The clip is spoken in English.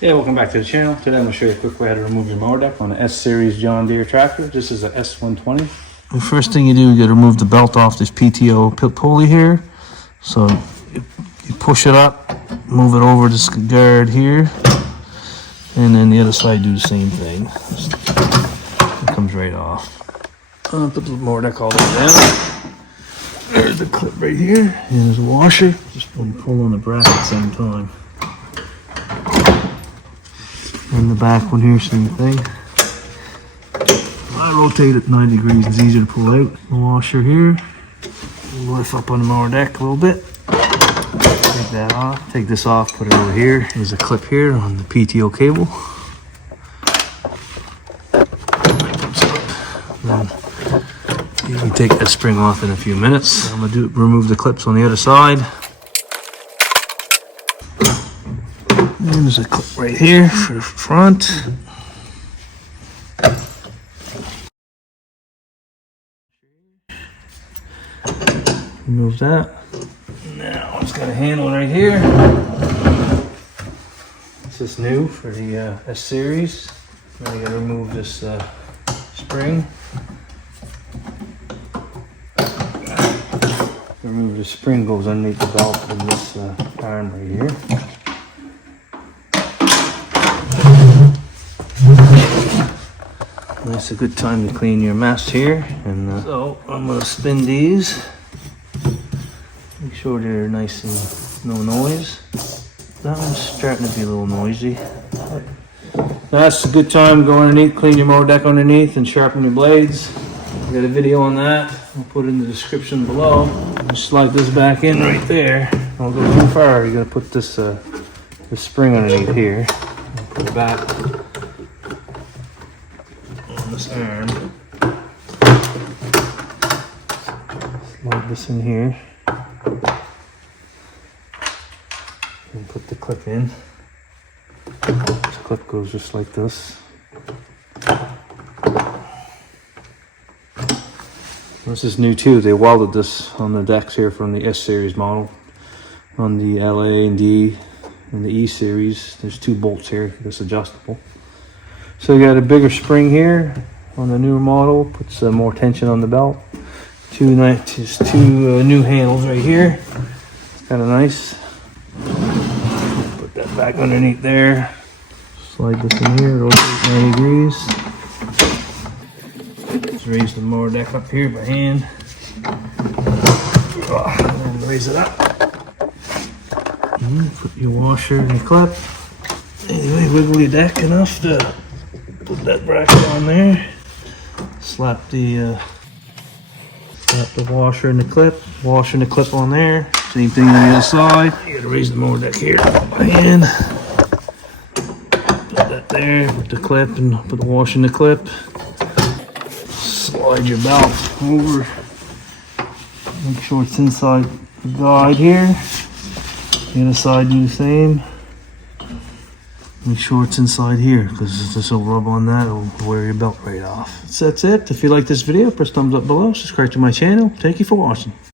Yeah, welcome back to the channel. Today I'm going to show you a quick way how to remove your mower deck on an S-Series John Deere tractor. This is a S120. The first thing you do, you got to remove the belt off this PTO pulley here. So you push it up, move it over this guard here, and then the other side do the same thing. It comes right off. Put the mower deck all the way down. There's the clip right here, and there's a washer. Just pull on the bracket at the same time. And the back one here, same thing. I rotate it 90 degrees, it's easier to pull out. The washer here. Lift up on the mower deck a little bit. Take that off. Take this off, put it over here. There's a clip here on the PTO cable. Then you can take that spring off in a few minutes. I'm gonna remove the clips on the other side. And there's a clip right here for the front. Remove that. Now it's got a handle right here. This is new for the S-Series. Now you gotta remove this spring. Remove the spring, goes underneath the belt in this arm right here. It's a good time to clean your mess here. And so I'm gonna spin these. Make sure they're nice and no noise. That one's starting to be a little noisy. That's a good time to go underneath, clean your mower deck underneath and sharpen your blades. I got a video on that. I'll put it in the description below. Just slide this back in right there. Don't go too far. You gotta put this spring underneath here. Put it back on this arm. Slide this in here. And put the clip in. This clip goes just like this. This is new too. They welded this on the decks here from the S-Series model. On the LA and D and the E-Series, there's two bolts here that's adjustable. So you got a bigger spring here on the newer model, puts more tension on the belt. Two new handles right here. It's kind of nice. Put that back underneath there. Slide this in here, rotate 90 degrees. Just raise the mower deck up here by hand. And raise it up. Put your washer in the clip. Anyway, wiggle your deck enough to put that bracket on there. Slap the washer in the clip. Washer in the clip on there. Same thing on the other side. You gotta raise the mower deck here by hand. Put that there. Put the clip and put the washer in the clip. Slide your belt over. Make sure it's inside the guide here. The other side do the same. Make sure it's inside here, because if this will rub on that, it'll wear your belt right off. So that's it. If you like this video, press thumbs up below. Subscribe to my channel. Thank you for watching.